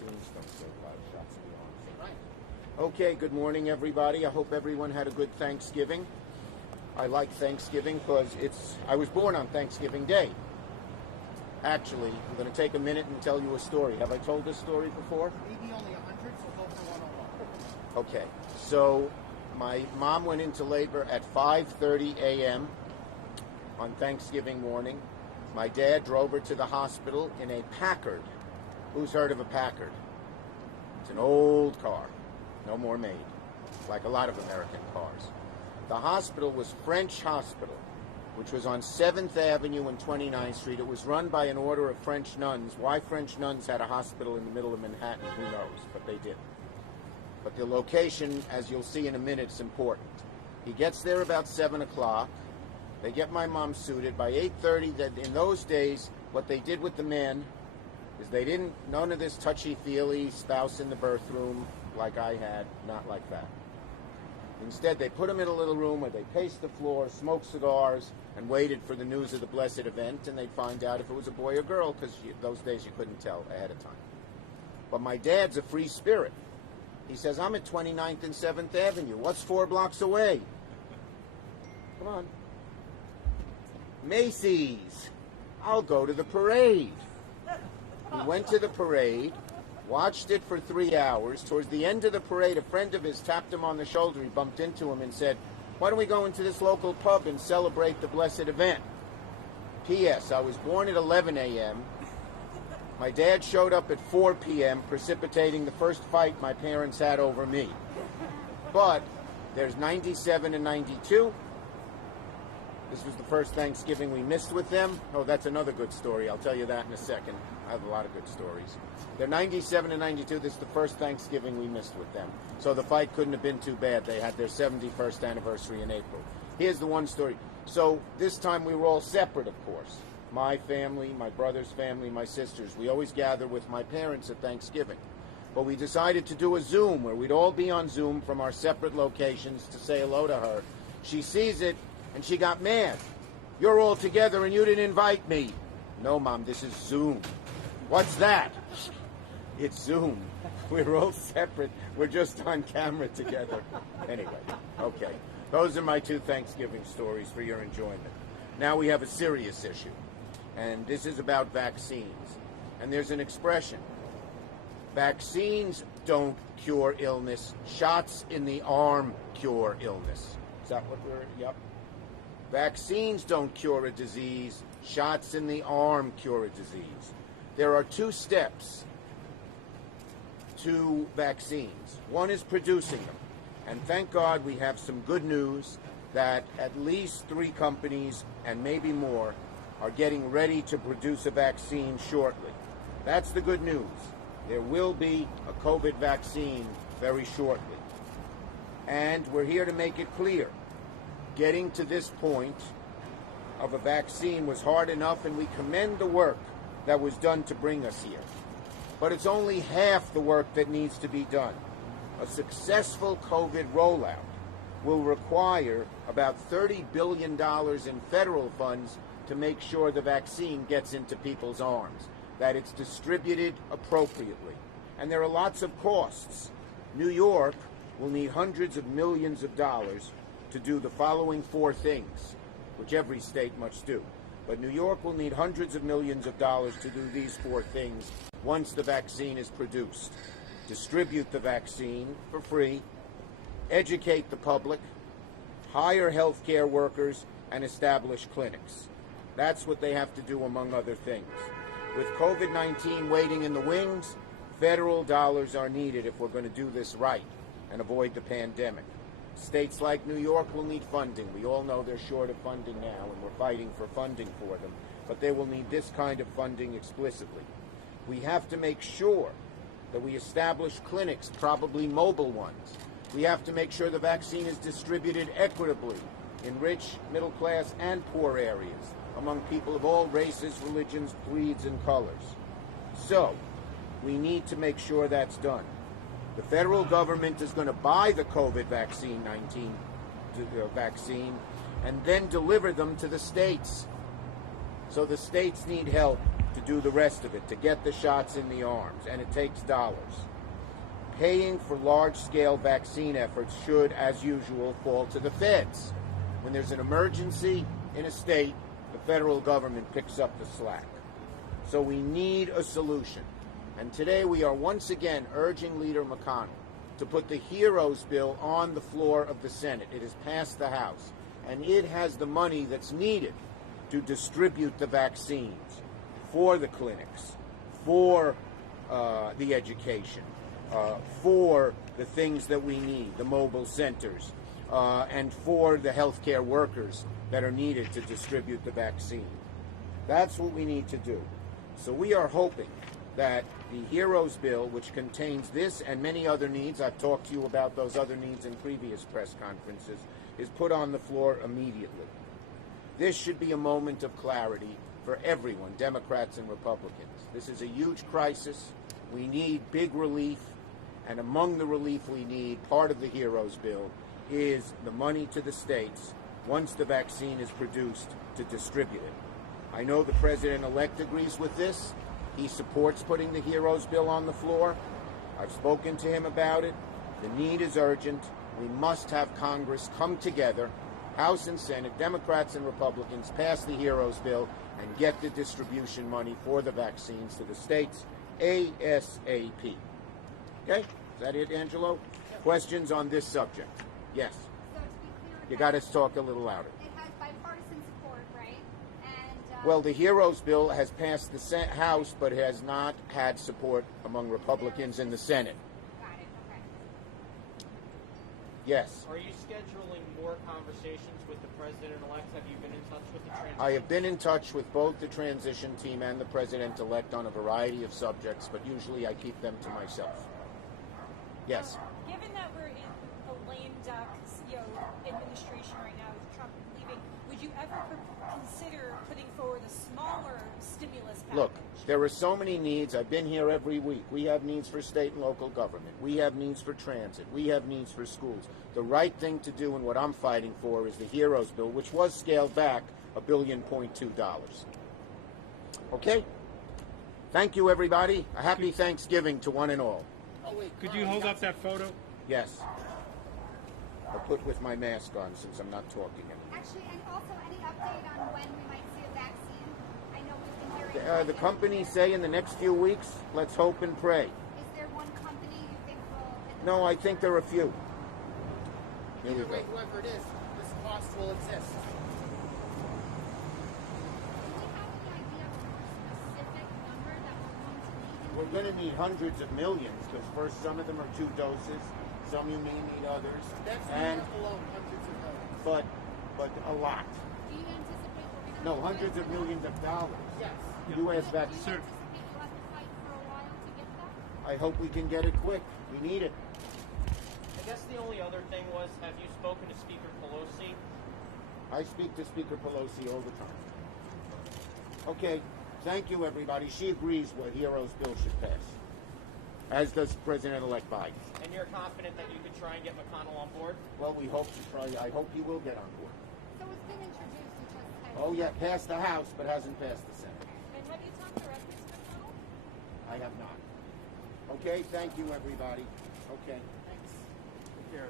vaccines don't save a lot of shots in the arm. Right. Okay, good morning, everybody. I hope everyone had a good Thanksgiving. I like Thanksgiving because I was born on Thanksgiving Day. Actually, I'm going to take a minute and tell you a story. Have I told this story before? Maybe only 100, so go for 101. Okay, so my mom went into labor at 5:30 a.m. on Thanksgiving morning. My dad drove her to the hospital in a Packard. Who's heard of a Packard? It's an old car, no more made, like a lot of American cars. The hospital was French Hospital, which was on 7th Avenue and 29th Street. It was run by an order of French nuns. Why French nuns had a hospital in the middle of Manhattan, who knows, but they did. But the location, as you'll see in a minute, is important. He gets there about 7 o'clock. They get my mom suited. By 8:30, in those days, what they did with the men is none of this touchy-feely spouse in the birth room like I had, not like that. Instead, they put him in a little room where they paced the floor, smoked cigars, and waited for the news of the blessed event, and they'd find out if it was a boy or girl, because those days you couldn't tell ahead of time. But my dad's a free spirit. He says, I'm at 29th and 7th Avenue. What's 4 blocks away? Come on. Macy's. I'll go to the parade. He went to the parade, watched it for 3 hours. Towards the end of the parade, a friend of his tapped him on the shoulder. He bumped into him and said, why don't we go into this local pub and celebrate the blessed event? P.S. I was born at 11 a.m. My dad showed up at 4 p.m., precipitating the first fight my parents had over me. But there's 97 and 92. This was the first Thanksgiving we missed with them. Oh, that's another good story. I'll tell you that in a second. I have a lot of good stories. They're 97 and 92. This is the first Thanksgiving we missed with them. So the fight couldn't have been too bad. They had their 71st anniversary in April. Here's the one story. So this time we were all separate, of course. My family, my brother's family, my sister's. We always gather with my parents at Thanksgiving. But we decided to do a Zoom where we'd all be on Zoom from our separate locations to say hello to her. She sees it, and she got mad. You're all together and you didn't invite me. No, Mom, this is Zoom. What's that? It's Zoom. We're all separate. We're just on camera together. Anyway, okay. Those are my 2 Thanksgiving stories for your enjoyment. Now we have a serious issue. And this is about vaccines. And there's an expression. Vaccines don't cure illness. Shots in the arm cure illness. Is that what yep. Vaccines don't cure a disease. Shots in the arm cure a disease. There are 2 steps to vaccines. One is producing them. And thank God we have some good news that at least 3 companies and maybe more are getting ready to produce a vaccine shortly. That's the good news. There will be a COVID vaccine very shortly. And we're here to make it clear. Getting to this point of a vaccine was hard enough, and we commend the work that was done to bring us here. But it's only half the work that needs to be done. A successful COVID rollout will require about $30 billion in federal funds to make sure the vaccine gets into people's arms, that it's distributed appropriately. And there are lots of costs. New York will need hundreds of millions of dollars to do the following 4 things, which every state must do. But New York will need hundreds of millions of dollars to do these 4 things once the vaccine is produced. Distribute the vaccine for free, educate the public, hire healthcare workers, and establish clinics. That's what they have to do, among other things. With COVID-19 waiting in the wings, federal dollars are needed if we're going to do this right and avoid the pandemic. States like New York will need funding. We all know they're short of funding now, and we're fighting for funding for them. But they will need this kind of funding explicitly. We have to make sure that we establish clinics, probably mobile ones. We have to make sure the vaccine is distributed equitably in rich, middle class, and poor areas, among people of all races, religions, creeds, and colors. So, we need to make sure that's done. The federal government is going to buy the COVID vaccine and then deliver them to the states. So the states need help. to do the rest of it, to get the shots in the arms, and it takes dollars. Paying for large-scale vaccine efforts should, as usual, fall to the feds. When there's an emergency in a state, the federal government picks up the slack. So we need a solution. And today we are once again urging Leader McConnell to put the HEROES bill on the floor of the Senate. It has passed the House, and it has the money that's needed to distribute the vaccines for the clinics, for the education, for the things that we need, the mobile centers, and for the healthcare workers that are needed to distribute the vaccine. That's what we need to do. So we are hoping that the HEROES bill, which contains this and many other needs, I've talked to you about those other needs in previous press conferences, is put on the floor immediately. This should be a moment of clarity for everyone, Democrats and Republicans. This is a huge crisis. We need big relief, and among the relief we need, part of the HEROES bill is the money to the states once the vaccine is produced to distribute it. I know the President-elect agrees with this. He supports putting the HEROES bill on the floor. I've spoken to him about it. The need is urgent. We must have Congress come together, House and Senate, Democrats and Republicans, pass the HEROES bill and get the distribution money for the vaccines to the states ASAP. Okay? Is that it, Angelo? Yep. Questions on this subject? Yes. So to be clear, You got to talk a little louder. it has bipartisan support, right? And Well, the HEROES bill has passed the House, but has not had support among Republicans in the Senate. got it. Okay. Yes. Are you scheduling more conversations with the president-elect? Have you been in touch with the transition? I have been in touch with both the transition team and the president-elect on a variety of subjects, but usually I keep them to myself. Yes. Given that we're in a lame duck, administration right now with Trump leaving, would you ever consider putting forward a smaller stimulus package? Look, there are so many needs. I've been here every week. We have needs for state and local government. We have needs for transit. We have needs for schools. The right thing to do and what I'm fighting for is the HEROES bill, which was scaled back $1.2 billion. Okay? Thank you, everybody. A happy Thanksgiving to one and all. Oh, wait. Could you hold up that photo? Yes. I'll put with my mask on since I'm not talking anymore. Actually, and also any update on when we might see a vaccine? I know we've been hearing. The companies say in the next few weeks, let's hope and pray. Is there one company you think will? No, I think there are a few. Here we Either way, go. whoever it is, this cost will exist. Do we have any idea of a more specific number that we're going to need? We're going to need hundreds of millions because first some of them are 2 doses, some you may need others, That's and alone, hundreds of millions. but a lot. Do you anticipate we're going to? No, hundreds of millions of dollars. Yes. U.S. Do you vaccine. anticipate you'll have to fight for a while to get that? I hope we can get it quick. We need it. I guess the only other thing was, have you spoken to Speaker Pelosi? I speak to Speaker Pelosi all the time. Okay, thank you, everybody. She agrees what HEROES bill should pass, as does President-elect Biden. And you're confident that you could try and get McConnell on board? Well, we hope to try. I hope he will get on board. So it's been introduced. It just hasn't. Oh, yeah, passed the House, but hasn't passed the Senate. And have you talked directly to McConnell? I have not. Okay, thank you, everybody. Okay. Thanks. Here.